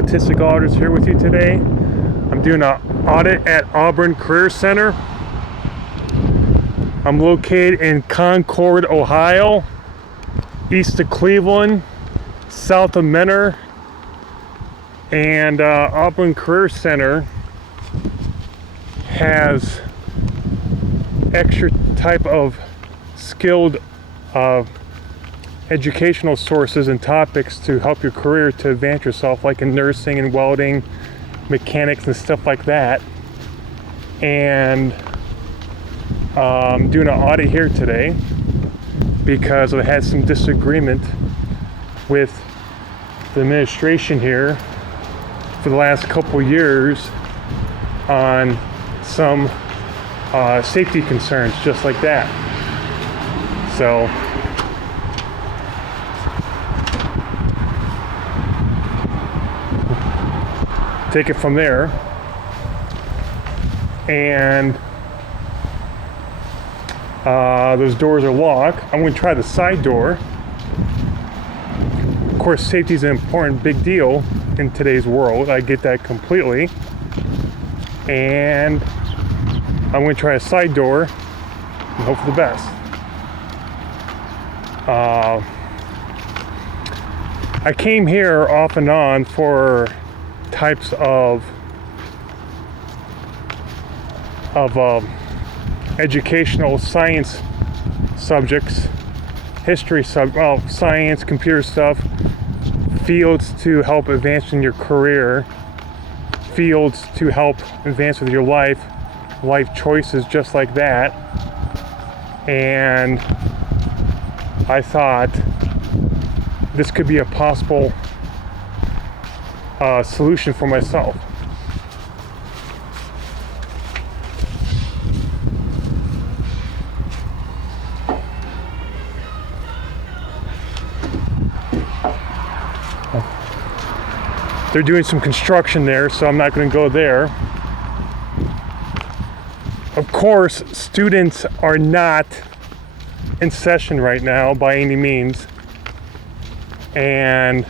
Autistic Auditors here with you today. I'm doing an audit at Auburn Career Center. I'm located in Concord, Ohio, east of Cleveland, south of Mentor. And Auburn Career Center has extra type of skilled educational sources and topics to help your career to advance yourself, like in nursing and welding, mechanics and stuff like that. And I'm doing an audit here today because I had some disagreement with the administration here for the last couple years on some safety concerns just like that. So take it from there. And those doors are locked. I'm going to try the side door. Of course, safety is an important big deal in today's world. I get that completely. And I'm going to try a side door and hope for the best. I came here off and on for types of educational science subjects, science, computer stuff, fields to help advance in your career, fields to help advance with your life choices just like that. And I thought this could be a possible solution for myself. They're doing some construction there, so I'm not going to go there. Of course, students are not in session right now by any means, and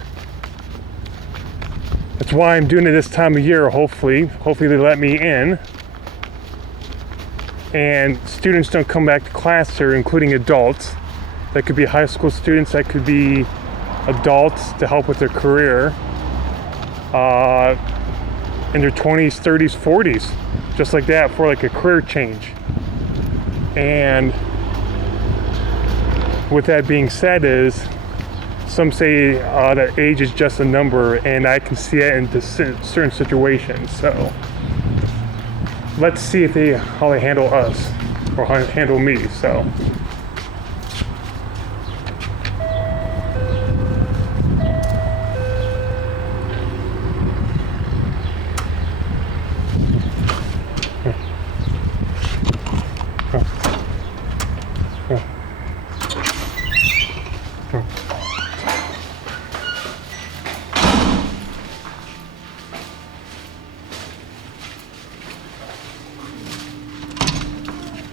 that's why I'm doing it this time of year. Hopefully they let me in, and students don't come back to class here, including adults. That could be high school students, that could be adults to help with their career, in their 20s, 30s, 40s, just like that, for like a career change. And with that being said, is some say that age is just a number, and I can see it in certain situations. So let's see if how they handle us or how they handle me. So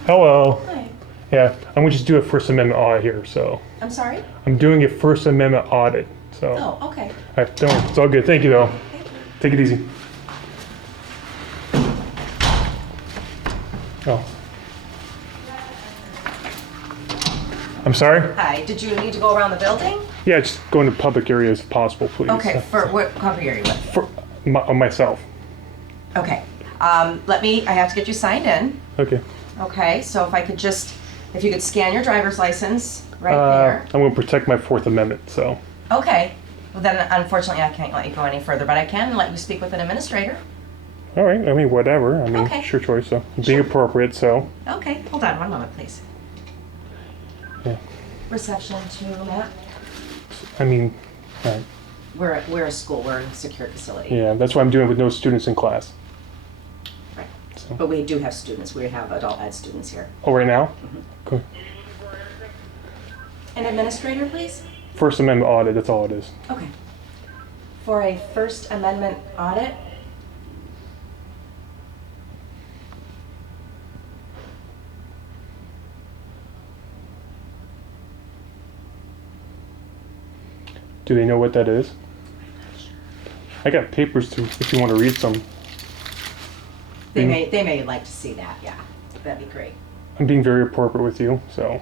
hello. Hi. Yeah, I'm gonna just do a First Amendment audit here, so. I'm sorry? I'm doing a First Amendment audit, so. Oh, okay. All right, don't worry, it's all good. Thank you, though. Thank you. Take it easy. Oh. I'm sorry? Hi, did you need to go around the building? Yeah, just go into public areas if possible, please. Okay, for what public area? For myself. Okay, I have to get you signed in. Okay. Okay, so if you could scan your driver's license right there. I'm gonna protect my Fourth Amendment, so. Okay, well then unfortunately I can't let you go any further, but I can let you speak with an administrator. All right, I mean, whatever. I mean, Okay. it's your choice, so. Being appropriate, so. Okay, hold on one moment, please. Yeah. Reception to Matt. I mean, all right. We're a school, we're a secure facility. Yeah, that's what I'm doing with no students in class. Right. So. But we do have students, we have adult ed students here. Oh, right now? Cool. An administrator, please? First Amendment audit, that's all it is. Okay. For a First Amendment audit, Do they know what that is? I got papers too, if you want to read some. They may like to see that, yeah. That'd be great. I'm being very appropriate with you, so.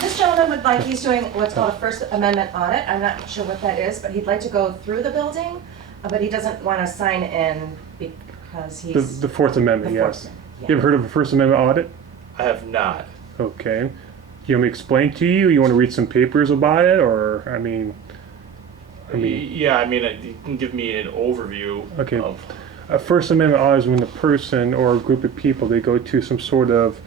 This gentleman would like, he's doing what's called a First Amendment audit. I'm not sure what that is, but he'd like to go through the building, but he doesn't want to sign in because he's. The Fourth Amendment, The Fourth yes. Amendment, yeah. You ever heard of a First Amendment audit? I have not. Okay. You want me to explain to you? You want to read some papers about it, or Yeah, you can give me an overview Okay. of. A First Amendment audit is when a person or a group of people, they go to some sort of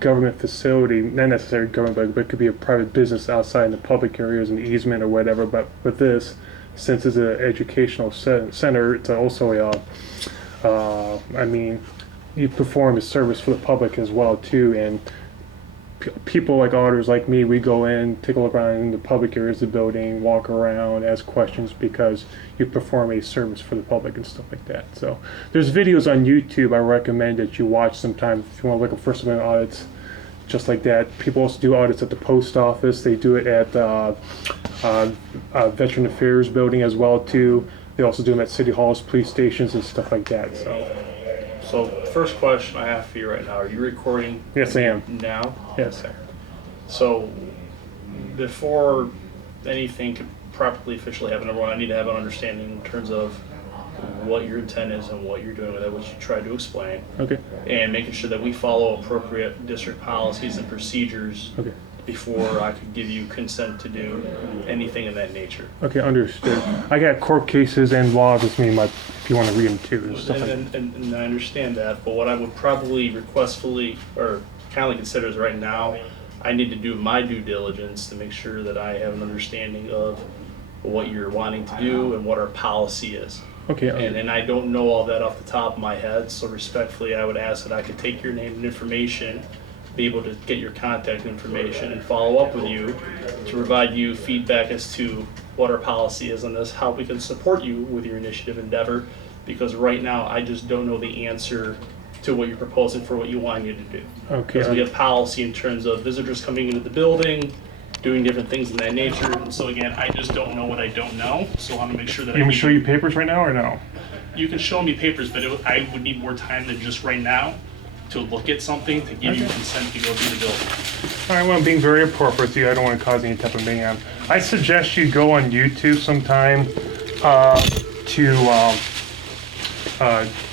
government facility, not necessarily government, but it could be a private business outside in the public areas, an easement or whatever. But with this, since it's an educational center, it's also you perform a service for the public as well too. And people like auditors like me, we go in, take a look around in the public areas of the building, walk around, ask questions because you perform a service for the public and stuff like that. So there's videos on YouTube I recommend that you watch sometime if you want to look at First Amendment audits, just like that. People also do audits at the post office. They do it at Veteran Affairs building as well too. They also do them at city halls, police stations, and stuff like that. So first question I have for you right now: are you recording? Yes, I am. Now? Yes. Okay. So before anything could properly officially happen, number one, I need to have an understanding in terms of what your intent is and what you're doing with it, which you tried to explain. Okay. And making sure that we follow appropriate district policies and procedures Okay. before I could give you consent to do anything of that nature. Okay, understood. I got court cases and laws with me, if you want to read them too and stuff like that. And I understand that, but what I would probably requestfully or kindly consider is right now, I need to do my due diligence to make sure that I have an understanding of what you're wanting to do and what our policy is. Okay. And I don't know all that off the top of my head, so respectfully, I would ask that I could take your name and information, be able to get your contact information and follow up with you to provide you feedback as to what our policy is on this, how we can support you with your initiative endeavor, because right now I just don't know the answer to what you're proposing for what you want you to do. Okay. Because we have policy in terms of visitors coming into the building, doing different things in that nature, and so again, I just don't know what I don't know, so I want to make sure that You want me I to show you papers right now or no? you can show me papers, but I would need more time than just right now to look at something to give you consent to go through the building. All right, well, I'm being very appropriate with you. I don't want to cause any type of mayhem. I suggest you go on YouTube sometime to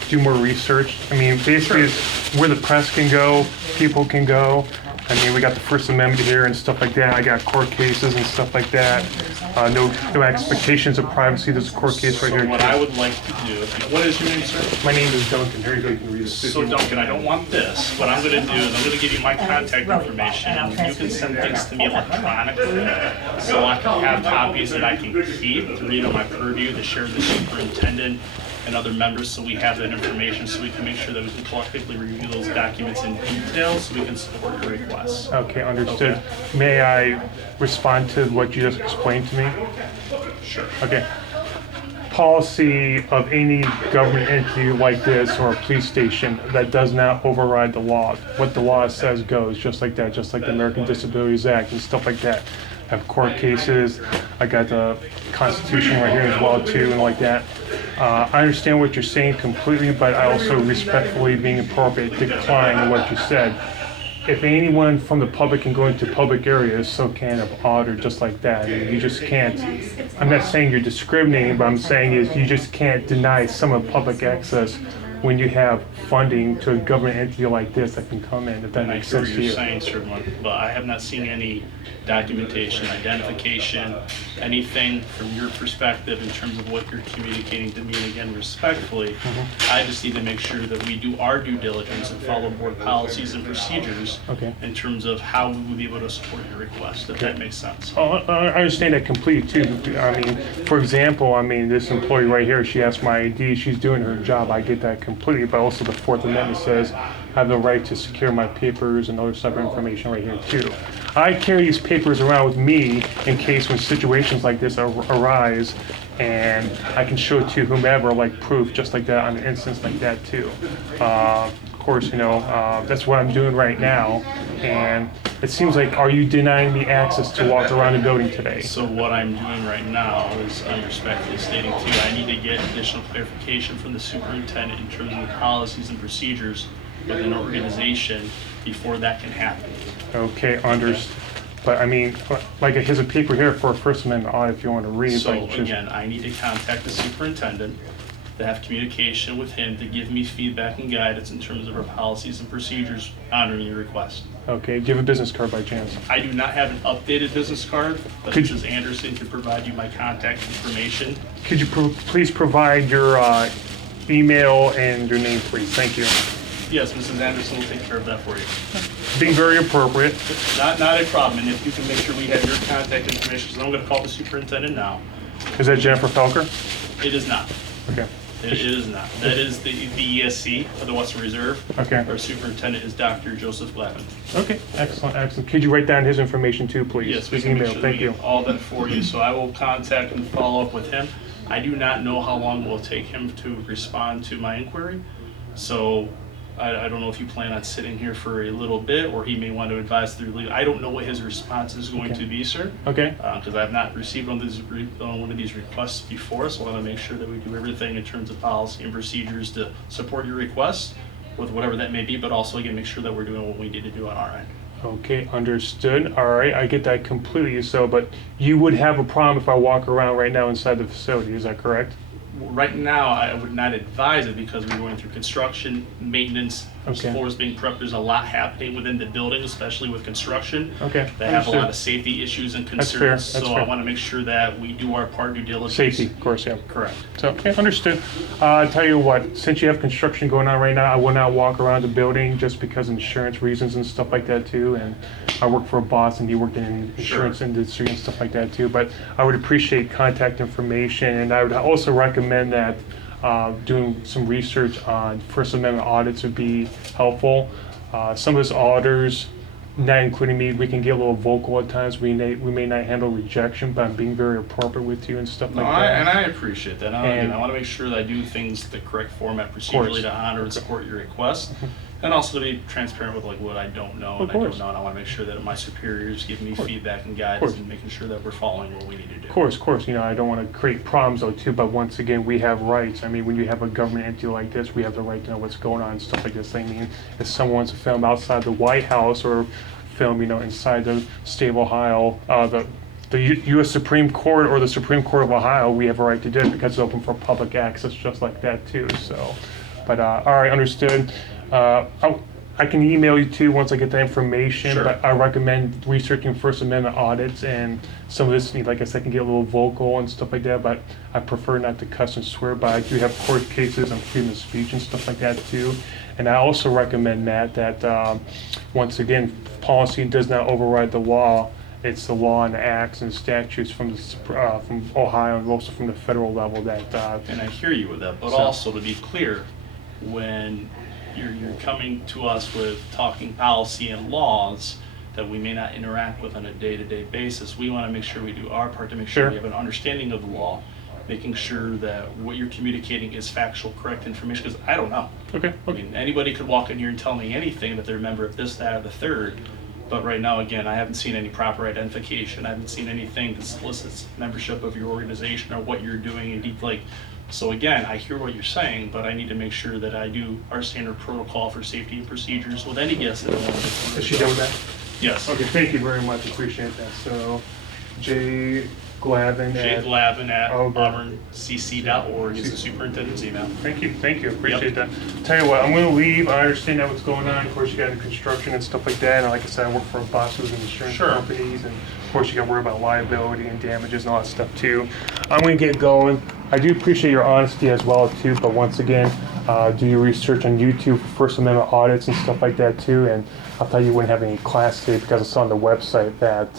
do more research. I mean, basically, it's where the press can go, people can go. I mean, we got the First Amendment here and stuff like that. I got court cases and stuff like that. No expectations of privacy. There's a court case right So here. what too. I would like to do, what is your name, sir? My name is Duncan. Here you go. You can read it. So Duncan, I don't want this. What I'm going to do is I'm going to give you my contact information. You can send things to me electronically, so I can have copies that I can keep to read on my purview to share with the superintendent and other members, so we have that information, so we can make sure that we can collectively review those documents in detail, so we can support your requests. Okay, understood. Okay. May I respond to what you just explained to me? Sure. Okay. Policy of any government entity like this or a police station that does not override the law. What the law says goes, just like that, just like the American Disabilities Act and stuff like that. I have court cases. I got the Constitution right here as well too, and like that. I understand what you're saying completely, but I also respectfully, being appropriate, decline what you said. If anyone from the public can go into public areas, so can an auditor, just like that. I mean, you just can't. I'm not saying you're discriminating, but I'm saying is you just can't deny some of public access when you have funding to a government entity like this that can come in, if that I makes hear what sense to you're you. saying, sir, but I have not seen any documentation, identification, anything from your perspective in terms of what you're communicating to me. And again, respectfully, I just need to make sure that we do our due diligence and follow board policies and procedures Okay. in terms of how we will be able to support your request, if that makes sense. Oh, I understand that completely too. I mean, for example, I mean, this employee right here, she asked my ID, she's doing her job. I get that completely, but also the Fourth Amendment says I have the right to secure my papers and other separate information right here too. I carry these papers around with me in case when situations like this arise, and I can show it to whomever like proof, just like that on an instance like that too. Of course, you know, that's what I'm doing right now. and it seems like, are you denying me access to walk around the building today? So what I'm doing right now is I'm respectfully stating to you, I need to get additional clarification from the superintendent in terms of the policies and procedures within an organization before that can happen. Okay, understood. But I mean, like here's a paper here for a First Amendment audit if you want to read. So but just, again, I need to contact the superintendent, to have communication with him to give me feedback and guidance in terms of our policies and procedures honoring your request. okay, do you have a business card by chance? I do not have an updated business card, but Could- Mrs. Anderson can provide you my contact information. Could you please provide your email and your name, please? Thank you. Yes, Mrs. Anderson will take care of that for you. Being very appropriate. Not a problem, and if you can make sure we have your contact information, because I'm gonna call the superintendent now. Is that Jennifer Felker? It is not. Okay. It is not. That is the ESC of the Western Reserve. Okay. Our superintendent is Dr. Joseph Glavin. Okay. Excellent. Excellent. Could you write down his information too, please? Yes, we His can make email. sure that Thank we you. get all that for you. So I will contact and follow up with him. I do not know how long it will take him to respond to my inquiry. So I don't know if you plan on sitting here for a little bit, or he may want to advise through legal. I don't know what his response is going to be, sir. Okay. Because I have not received one of these requests before, so I want to make sure that we do everything in terms of policy and procedures to support your request with whatever that may be, but also again, make sure that we're doing what we need to do on our end. Okay, understood. All right, I get that completely. So, but you would have a problem if I walk around right now inside the facility, is that correct? Right now, I would not advise it because we're going through construction, maintenance, Okay. floors being prepped. There's a lot happening within the building, especially with construction. Okay, They have a lot understood. of safety issues and That's fair, concerns. that's So fair. I want to make sure that we do our part due diligence. Safety, of course, yeah. Correct. So, okay, understood. I'll tell you what, since you have construction going on right now, I will not walk around the building just because of insurance reasons and stuff like that too. And I work for a boss and he worked in insurance industry and stuff like that too. But I would appreciate contact information, and I would also recommend that doing some research on First Amendment audits would be helpful. Some of us auditors, not including me, we can get a little vocal at times. We may not handle rejection, but I'm being very appropriate with you and stuff No, like that. and I appreciate that. And- I want to make sure that I do things the correct format procedurally to honor and support your request. And also to be transparent with like what I don't know and Of I don't course. know. And I want to make sure that my superiors give me feedback and guidance course. and making sure that we're following what we need to do. Of course, you know, I don't want to create problems though too, but once again, we have rights. I mean, when you have a government entity like this, we have the right to know what's going on and stuff like this. I mean, if someone wants to film outside the White House or film, you know, inside the state of Ohio, the U.S. Supreme Court or the Supreme Court of Ohio, we have a right to do it because it's open for public access just like that too, so. But, all right, understood. I can email you too once I get that information, Sure. but I recommend researching First Amendment audits, and some of this, like I said, can get a little vocal and stuff like that, but I prefer not to cuss and swear, but I do have court cases on freedom of speech and stuff like that too. And I also recommend, Matt, that once again, policy does not override the law. It's the law and the acts and statutes from Ohio and also from the federal level that, And I hear you with that, but So- also to be clear, when you're coming to us with talking policy and laws that we may not interact with on a day-to-day basis, we want to make sure we do our part to make sure Sure. we have an understanding of the law, making sure that what you're communicating is factual, correct information, because I don't know. okay, I okay. mean, anybody could walk in here and tell me anything that they're a member of this, that, or the third. But right now, again, I haven't seen any proper identification. I haven't seen anything that solicits membership of your organization or what you're doing in deep, like, so again, I hear what you're saying, but I need to make sure that I do our standard protocol for safety and procedures with any guest that I want to. Is she done with that? Yes. Okay, thank you very much, appreciate that. So, Jay Glavin Jake at, Lavin at Auburn. auburncc.org is the superintendent's email. thank you, appreciate that. Tell you what, I'm gonna leave, I understand that what's going on, of course, you got the construction and stuff like that, and like I said, I work for a boss who's in insurance Sure. companies, and of course, you gotta worry about liability and damages and all that stuff too. I'm gonna get going. I do appreciate your honesty as well too, but once again, do your research on YouTube for First Amendment audits and stuff like that too, and I'll tell you, you wouldn't have any class today because I saw on the website that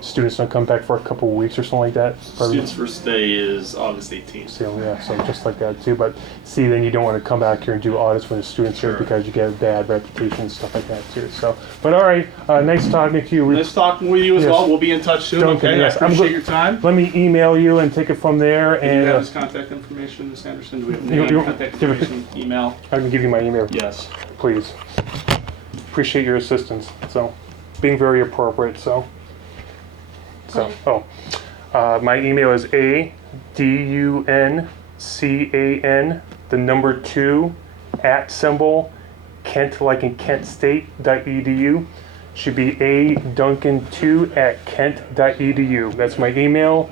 students don't come back for a couple of weeks or something like that. Students' first day is August 18th. So, yeah, so just like that too. But see, then you don't want to come back here and do audits when the students here Sure. because you get a bad reputation and stuff like that too. So, but all right, nice talking to you. Nice talking with you as Yes. well. We'll be in touch soon, Duncan, okay? yes. I I'm appreciate go- your time. Let me email you and take it from there, Do you and have his contact information, Ms. Anderson? Do we have You- name, you- contact give it- information, email? I can give you my email, Yes. please. appreciate your assistance. So, being very appropriate. So, my email is ADUNCAN, the number 2, @ Kent, like in Kent State.edu. Should be aduncan2@kent.edu. That's my email.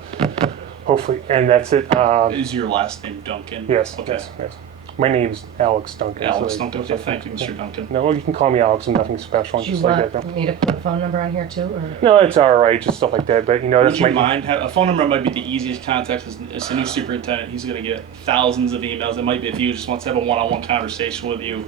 Hopefully, and that's it. Is your last name Duncan? Yes. Okay. Yes. My name's Alex Duncan. Alex so- Duncan. Okay, thank you, Mr. Duncan. No, you can call me Alex. And nothing special. Do you Just want like that. me to put a phone number on here too, or? No, it's all right. Just stuff like that. But you know, Would that's you my. mind? A phone number might be the easiest contact. As a new superintendent, he's going to get thousands of emails. It might be if he just wants to have a one-on-one conversation with you.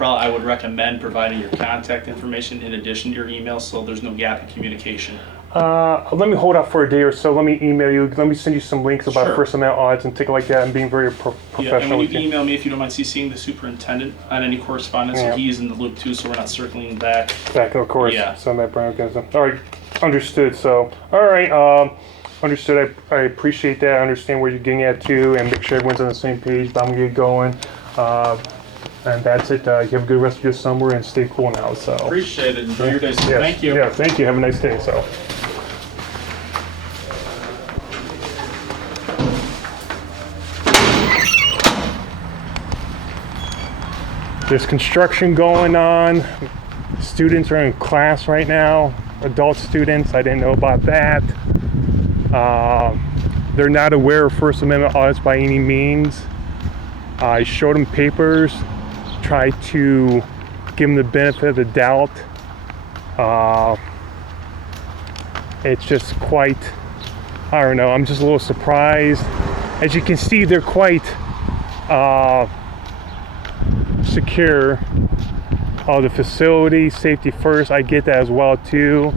I would recommend providing your contact information in addition to your email, so there's no gap in communication. Let me hold out for a day or so. Let me email you. Let me send you some links about Sure. First Amendment audits and things like that. And being very Yeah, and professional when with you you. email me, if you don't mind CCing the superintendent on any correspondence, Yeah. so he's in the loop too, so we're not circling back. Back, of course. Yeah. So that Brown guys. All right, understood. So, all right, understood. I appreciate that. I understand where you're getting at too, and make sure everyone's on the same page. But I'm gonna get going. And that's it. You have a good rest of your summer and stay cool now. So. Appreciate it. Enjoy your day. Yes. Thank you. Yeah, thank you. Have a nice day. So. There's construction going on. Students are in class right now. Adult students, I didn't know about that. They're not aware of First Amendment audits by any means. I showed them papers, tried to give them the benefit of the doubt. It's just quite, I don't know, I'm just a little surprised. As you can see, they're quite secure. The facility, safety first, I get that as well too.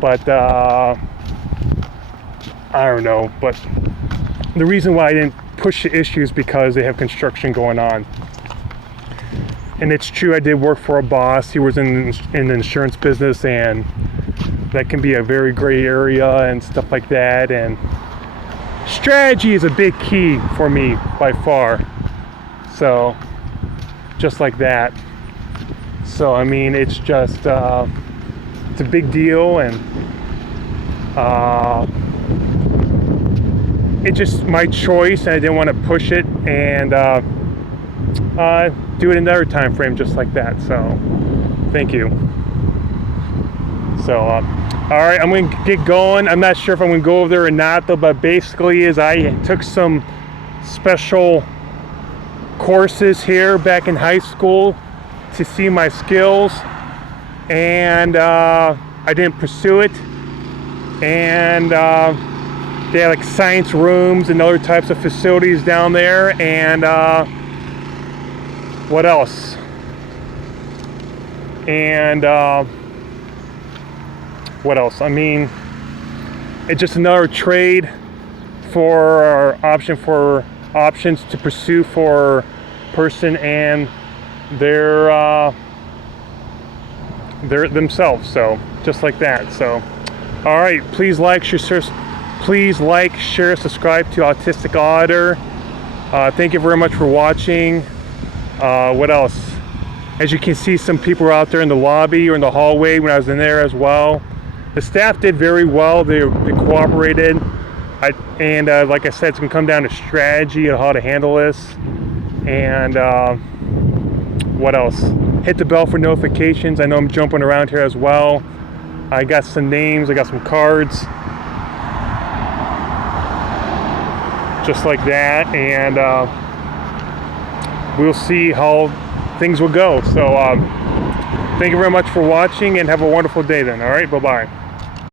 But I don't know, but the reason why I didn't push the issue is because they have construction going on. And it's true, I did work for a boss. He was in the insurance business, and that can be a very gray area and stuff like that. And strategy is a big key for me by far. So just like that. So I mean, it's just it's a big deal, and it's just my choice, and I didn't want to push it and do it another time frame just like that. So thank you. So all right, I'm gonna get going. I'm not sure if I'm gonna go over there or not though, but basically is I took some special courses here back in high school to see my skills, and I didn't pursue it. And they had like science rooms and other types of facilities down there. And what else? And what else? I mean, it's just another trade for options to pursue for person and their themselves. So just like that. So all right, please like, share, subscribe to Autistic Auditor. Thank you very much for watching. What else? As you can see, some people were out there in the lobby or in the hallway when I was in there as well. The staff did very well. They cooperated. And like I said, it's gonna come down to strategy and how to handle this. And what else? Hit the bell for notifications. I know I'm jumping around here as well. I got some names, I got some cards. Just like that. And we'll see how things will go. So thank you very much for watching, and have a wonderful day then. All right, bye-bye.